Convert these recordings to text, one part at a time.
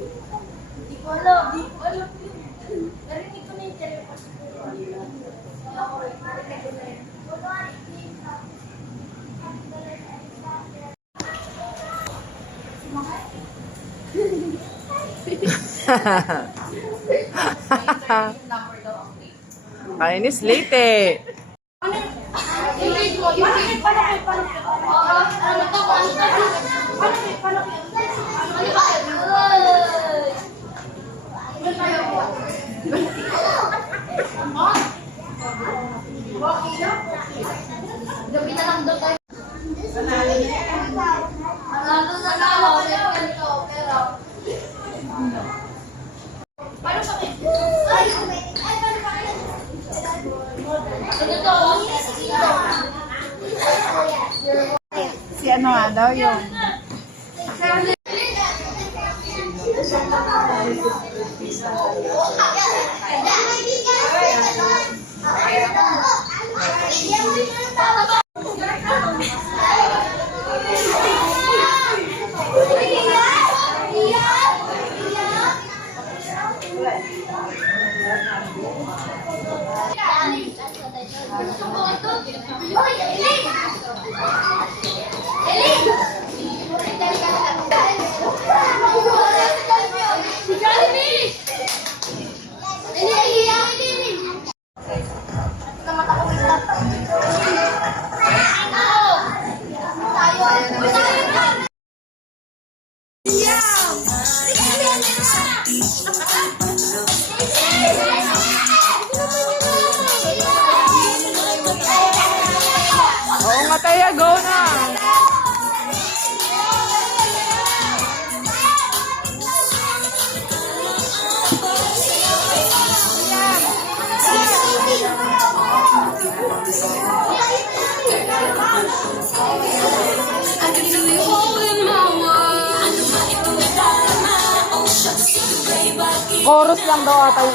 Di ko alam. Di ko alam. Narinig ko na yung telephone. Narinig ko na yun. Kainis late eh. Gabi na lang daw tayo. Manalo na ako. Pero paano sa akin? Ay, paano sa akin? Ano to? Si ano nga daw yung... Oo nga tayo, go na! Chorus lang daw ata yung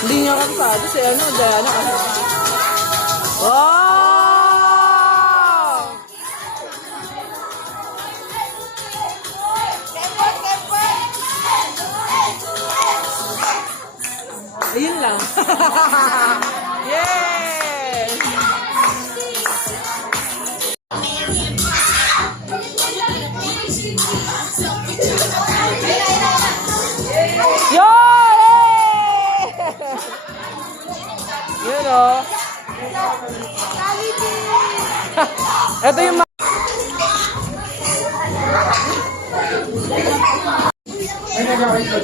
Hindi niya kasado si ano, Diana kasi. Wow! Ayun lang. Yay! Yo! Yun o. Ito yung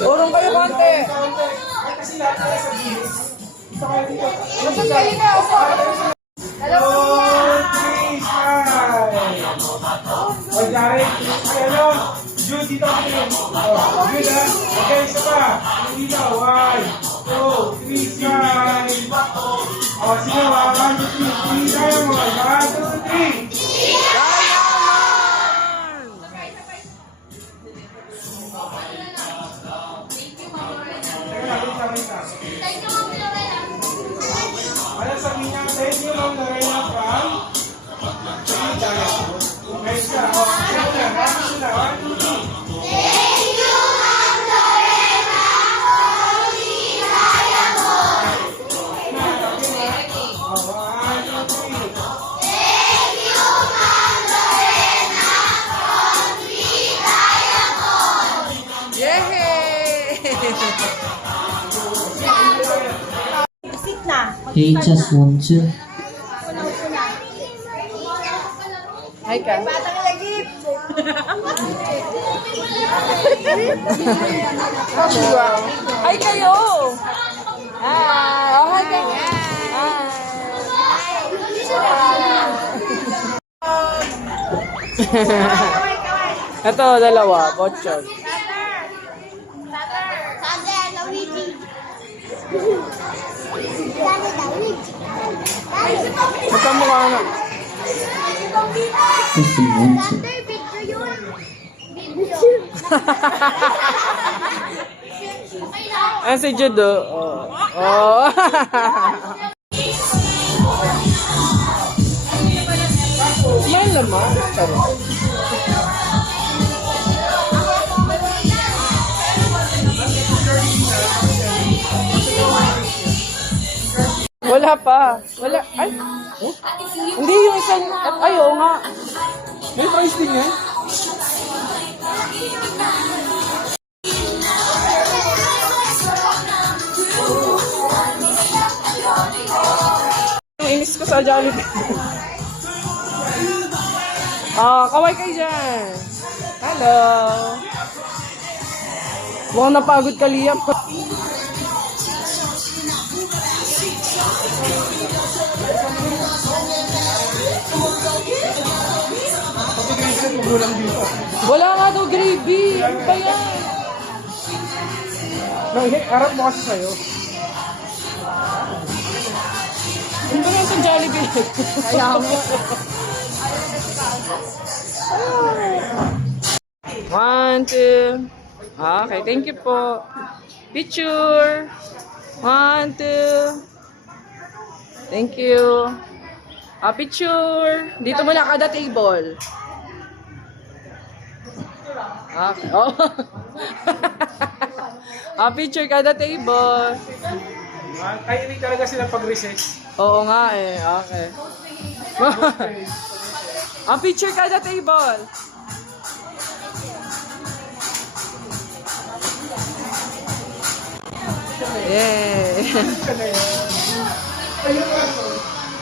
urong kayo konti. Nasaan kayo na? O, Jared, ano? Jude, dito ako yun. Jude, ha? Okay, isa pa. Dito, 1, 2, 3, smile. O, sige, 1, 2, 3, tayo mo. 1, 2, 3. Ano sabihin niya? Thank you, Ma'am Lorena from Guys ka. O, sige na. Tapos sila. 1, 2, 3. Hey, just want to. Hi ka. Hi kayo. Hi. Oh, hi kayo. Hi. Ito, dalawa. Botchog. Magkamukha na. Thunder, picture yun. Video. Okay na. Ah, si Judo. Oh. Oh. Smile naman. Wala pa. Wala. Ay. Oh? Hindi yung isang. Ay, oo nga. May price din yan. Yung inis ko sa Jollibee. Ah, kaway kayo dyan. Hello. Mukhang napagod ka, Liam. Wala nga daw gravy. Ano ba yan? Harap mo kasi sa'yo. Ano ba yan sa Jollibee? Kaya mo. One, two. Okay, thank you po. Picture. One, two. Thank you. Picture. Dito muna kada table. Okay. Oh. Picture kada table. Kainin talaga sila pag-recess. Oo nga eh. Okay. Picture kada table. Yay.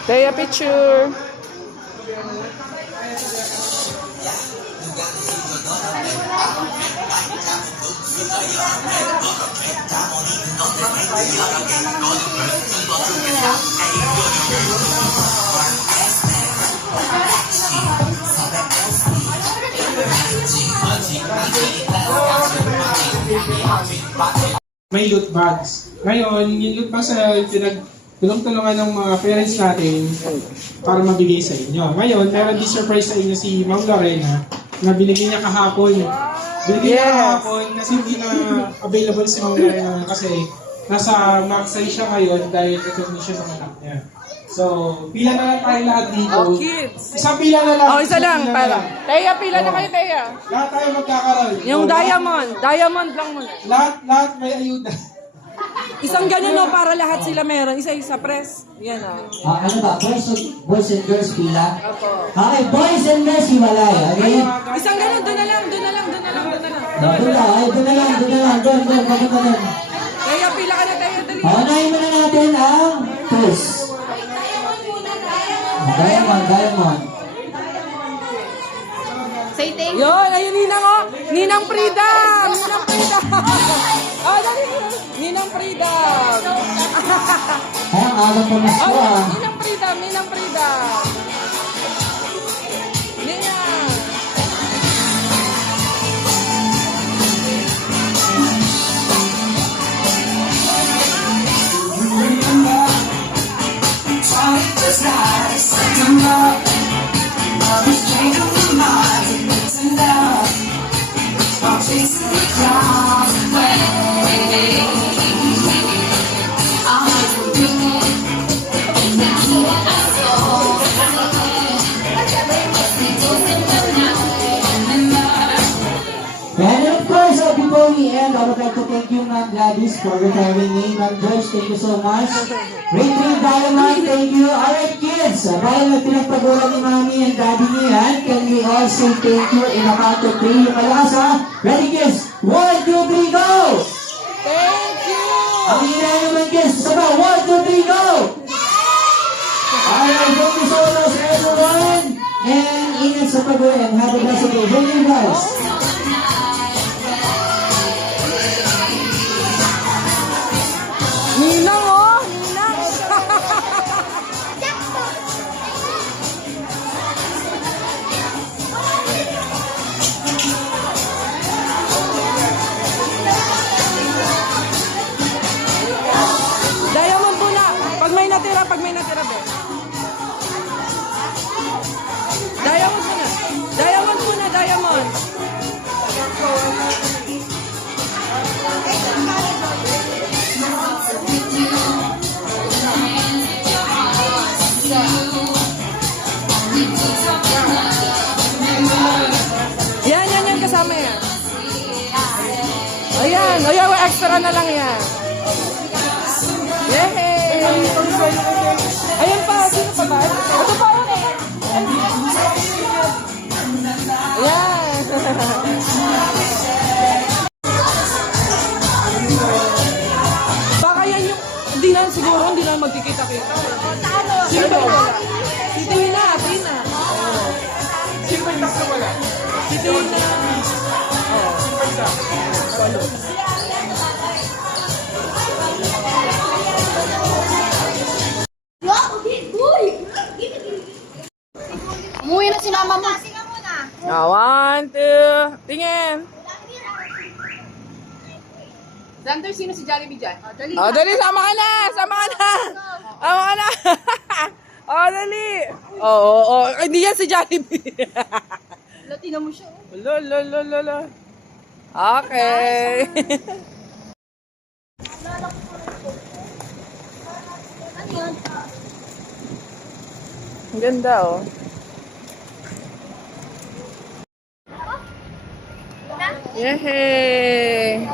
Kaya picture. May loot bags. Ngayon, yung loot bags na tulong-tulungan ng mga parents natin para mabigay sa inyo. Ngayon, meron din surprise sa inyo si Ma'am Lorena na binigay niya kahapon. Binigay niya kahapon kasi hindi na available si Ma'am Lorena kasi nasa max size siya ngayon dahil recognition ng anak niya. So, pila na lang tayo lahat dito. Oh, kids. Isang pila na lang. Oh, isa lang. pila na Para. lang. Teya, pila na kayo, Teya. Lahat tayo magkakaroon. Yung So, diamond. Diamond lang muna. Lahat may ayuda. Isang ganun no, para lahat sila meron. Isa-isa press. Yan o. Ano ba? Boys and girls pila? Opo. Okay, boys and girls hiwalay. Okay? Isang ganun, doon na lang, doon na lang, doon na lang, doon na lang. Doon na, ay, doon na lang. Doon, papunta doon. Teya, pila ka na, Teya, dali. Unahin muna natin ang quiz. Diamond. Say thank you. Yun, ayun, Ninang o. Ninang Freedom. Ninang Freedom. Oh, dali. Ninang Freedom. Ay, ang aga po mas ko Oh, ah. Ninang Freedom, Ninang Freedom. Ninang. And of course, before we end, I would like to thank you, Ma'am Gladys, for retiring me. Ma'am Joyce, thank you so much. Rachel Diamond, thank you. Alright, kids, dahil na pinagpagulan ni Mami and Daddy niyo yan, can we all say thank you in a count of 3? Yung malakas ha? Ready, kids? 1, 2, 3, go! Thank you. Ang hina naman, kids. Saba, 1, 2, 3, go! Alright, thank you so much, everyone. And ingat sa pag-uwi and have a blessed day. Thank you, guys. Ninang o. Ninang. Diamond po na. Pag may natira, be. Diamond muna. Diamond muna, diamond. Yan, kasama yan. Ayan, extra na lang yan. Yehey! Ayan pa, sino pa ba? Ito pa, ayan. Baka yan yung, hindi na magkikita-kita. Sino ba wala? Si Tina. Sino ba yung tax na wala? Si Tina. Sino ba yung tax? Umuwi na si mama mo. One, two, tingin. Xander, sino si Jollibee dyan? Oh, dali, sama ka na. Oh, dali. Oh. Hindi yan si Jollibee. Latina mo siya. Lolo. Okay. Ang ganda, oh. Yehey!